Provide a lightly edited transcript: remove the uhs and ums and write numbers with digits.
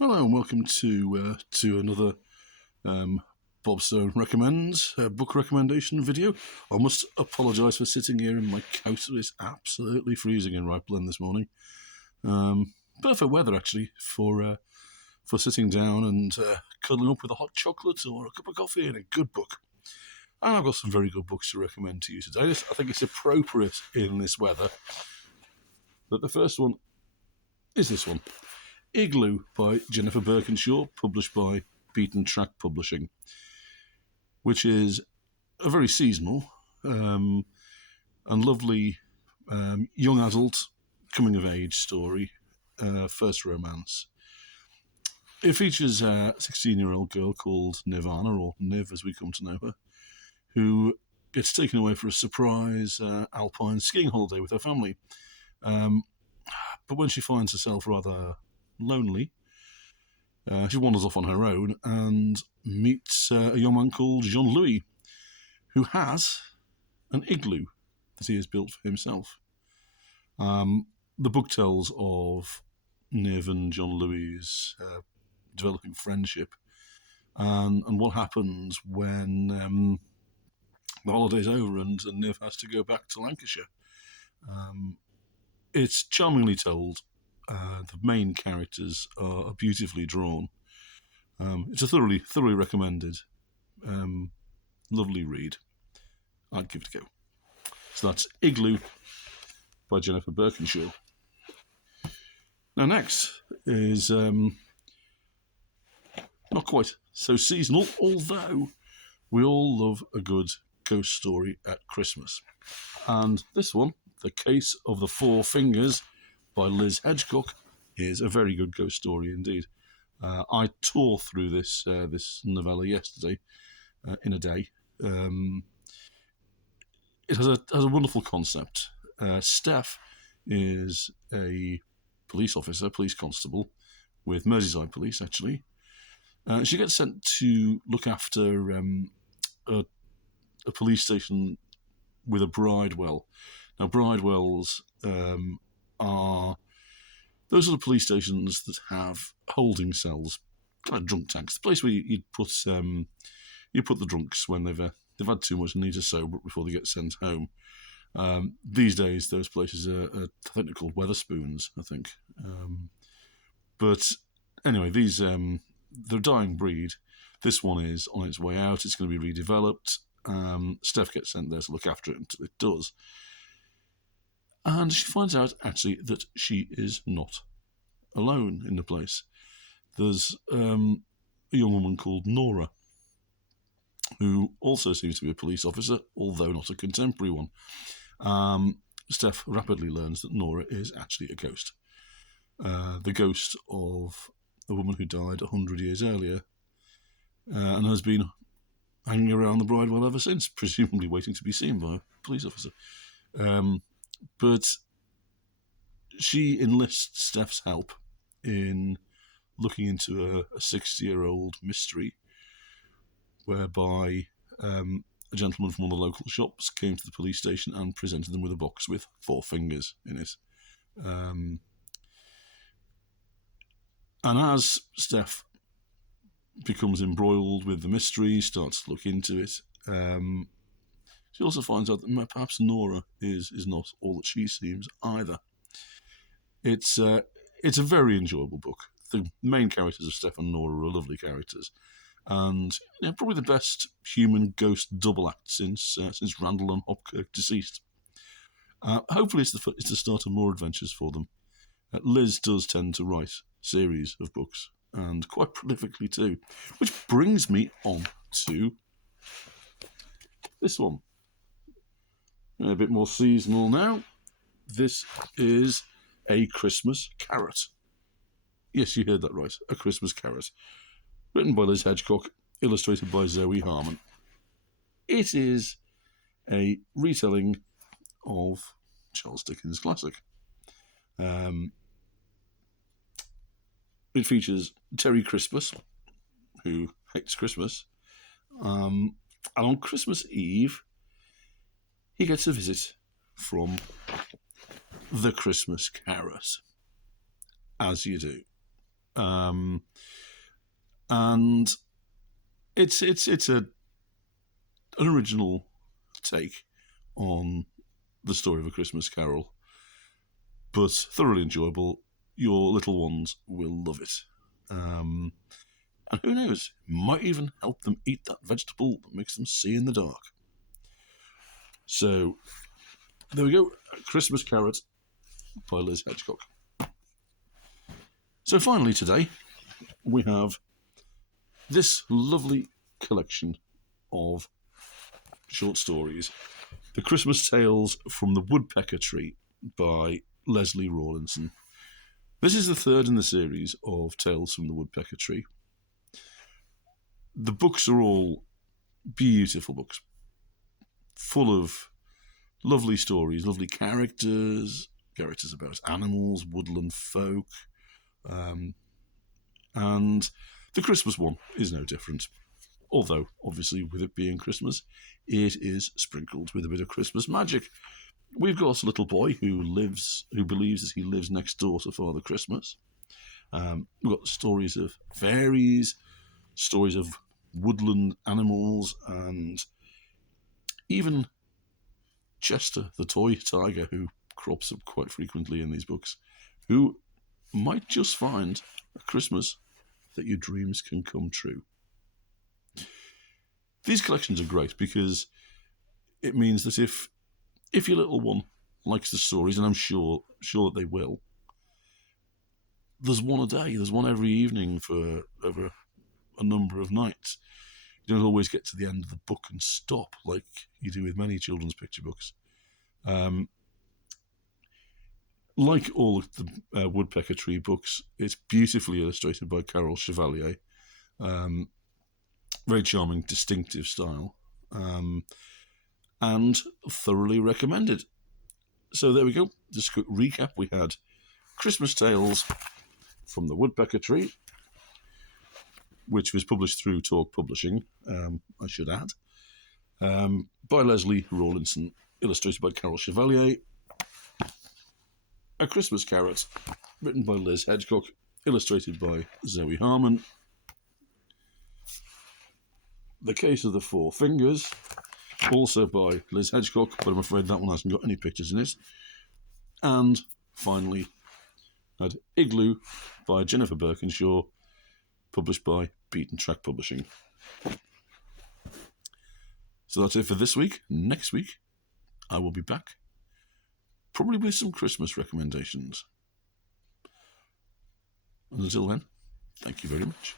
Hello and welcome to another um, Bob Stone recommends book recommendation video. I must apologise for sitting here in my coat. It's absolutely freezing in Ripon this morning. Perfect weather actually for sitting down and cuddling up with a hot chocolate or a cup of coffee and a good book. And I've got some very good books to recommend to you today. I think it's appropriate in this weather that the first one is this one. Igloo by Jennifer Birkinshaw, published by Beaten Track Publishing, which is a very seasonal and lovely young adult coming of age story, first romance. It features a 16-year-old girl called Nirvana, or Niv as we come to know her, who gets taken away for a surprise alpine skiing holiday with her family. But when she finds herself rather lonely, she wanders off on her own and meets a young man called Jean-Louis, who has an igloo that he has built for himself. The book tells of Niv and Jean-Louis' developing friendship and what happens when the holiday's over and Niv has to go back to Lancashire. It's charmingly told. The main characters are beautifully drawn. It's a thoroughly recommended, lovely read. I'd give it a go. So that's Igloo by Jennifer Birkinshaw. Now next is not quite so seasonal, although we all love a good ghost story at Christmas. And this one, The Case of the Four Fingers by Liz Hedgecock, is a very good ghost story indeed. I tore through this novella yesterday in a day. It has a wonderful concept. Steph is a police officer, police constable with Merseyside Police, actually. She gets sent to look after a police station with a bridewell. Now, bridewells are those are the police stations that have holding cells, kind of drunk tanks. The place where you put the drunks when they've had too much and need to sober up before they get sent home. These days, those places are I think they're called Weatherspoons, I think. But anyway, these they're a dying breed. This one is on its way out. It's going to be redeveloped. Steph gets sent there to look after it until it does. And she finds out, actually, that she is not alone in the place. There's a young woman called Nora, who also seems to be a police officer, although not a contemporary one. Steph rapidly learns that Nora is actually a ghost. The ghost of a woman who died 100 years earlier and has been hanging around the bridewell ever since, presumably waiting to be seen by a police officer. But she enlists Steph's help in looking into a 60-year-old mystery whereby a gentleman from one of the local shops came to the police station and presented them with a box with four fingers in it. And as Steph becomes embroiled with the mystery, starts to look into it, she also finds out that perhaps Nora is not all that she seems either. It's a very enjoyable book. The main characters of Steph and Nora are lovely characters, and probably the best human ghost double act since Randall and Hopkirk deceased. Hopefully, it's the start of more adventures for them. Liz does tend to write series of books, and quite prolifically too, which brings me on to this one. A bit more seasonal now. This is A Christmas Carrot. Yes, you heard that right. A Christmas Carrot. Written by Liz Hedgecock, illustrated by Zoe Harmon. It is a retelling of Charles Dickens' classic. It features Terry Crispus, who hates Christmas. And on Christmas Eve, he gets a visit from the Christmas Carrot, as you do. And it's an original take on the story of A Christmas Carol, but thoroughly enjoyable. Your little ones will love it. And who knows, might even help them eat that vegetable that makes them see in the dark. So, there we go, A Christmas Carrot by Liz Hedgecock. So finally today, we have this lovely collection of short stories, The Christmas Tales from the Woodpecker Tree by Leslie Rawlinson. This is the third in the series of Tales from the Woodpecker Tree. The books are all beautiful books, full of lovely stories, lovely characters about animals, woodland folk, and the Christmas one is no different. Although, obviously, with it being Christmas, it is sprinkled with a bit of Christmas magic. We've got a little boy who believes that he lives next door to Father Christmas. We've got stories of fairies, stories of woodland animals, and even Chester, the toy tiger, who crops up quite frequently in these books, who might just find a Christmas that your dreams can come true. These collections are great because it means that if your little one likes the stories, and I'm sure that they will, there's one a day, there's one every evening for over a number of nights. You don't always get to the end of the book and stop like you do with many children's picture books. Like all of the Woodpecker Tree books, it's beautifully illustrated by Carol Chevalier. Very charming, distinctive style, and thoroughly recommended. So there we go. Just a quick recap. We had Christmas Tales from the Woodpecker Tree, which was published through Talk Publishing, I should add, by Leslie Rawlinson, illustrated by Carol Chevalier. A Christmas Carrot, written by Liz Hedgecock, illustrated by Zoe Harmon. The Case of the Four Fingers, also by Liz Hedgecock, but I'm afraid that one hasn't got any pictures in it. And finally, had Igloo by Jennifer Birkinshaw, published by Beaten Track Publishing. So that's it for this week. Next week, I will be back, probably with some Christmas recommendations. And until then, thank you very much.